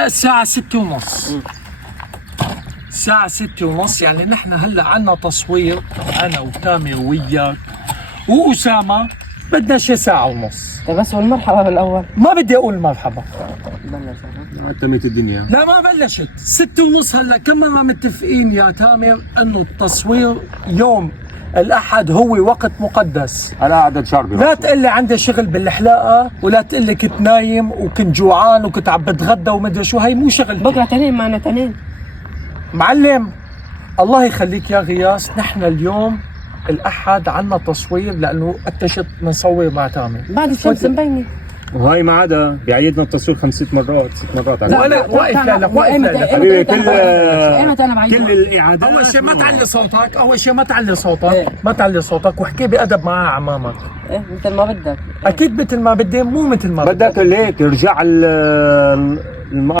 هلا الساعة 6:30. الساعة 6:30، يعني نحن هلا عنا تصوير أنا وتامر وياك وأسامة، بدنا شي ساعة ونص. طيب بس والمرحبا بالاول. ما بدي أقول مرحبا. عتمت الدنيا. لا ما بلشت. 6:30 هلا كمان متفقين يا تامر إنه التصوير يوم الأحد هو وقت مقدس. انا عدد شربي. لا تقول لي عندي شغل بالحلاقة، ولا تقول لي كنت نايم وكنت جوعان وكنت عم بتغدى ومدري شو، هي مو شغلتي. بكره تنين معنا تنين. معلم الله يخليك يا غياس، نحن اليوم الأحد عنا تصوير لأنه قديش بنصور مع تامر. بعد الشمس مبينه. وهي ما عدا بيعيدنا التصوير 5 مرات 6 مرات. وأنا واقف لك واقف لك حبيبي كل انا بعيد. كل الاعادات. أول شيء ما تعلي صوتك، أول شيء ما تعلي صوتك، ما تعلي صوتك، واحكي بأدب مع عمامك. ايه مثل ما بدك. أكيد مثل ما بدي، مو مثل ما بدك. بدك هيك يرجع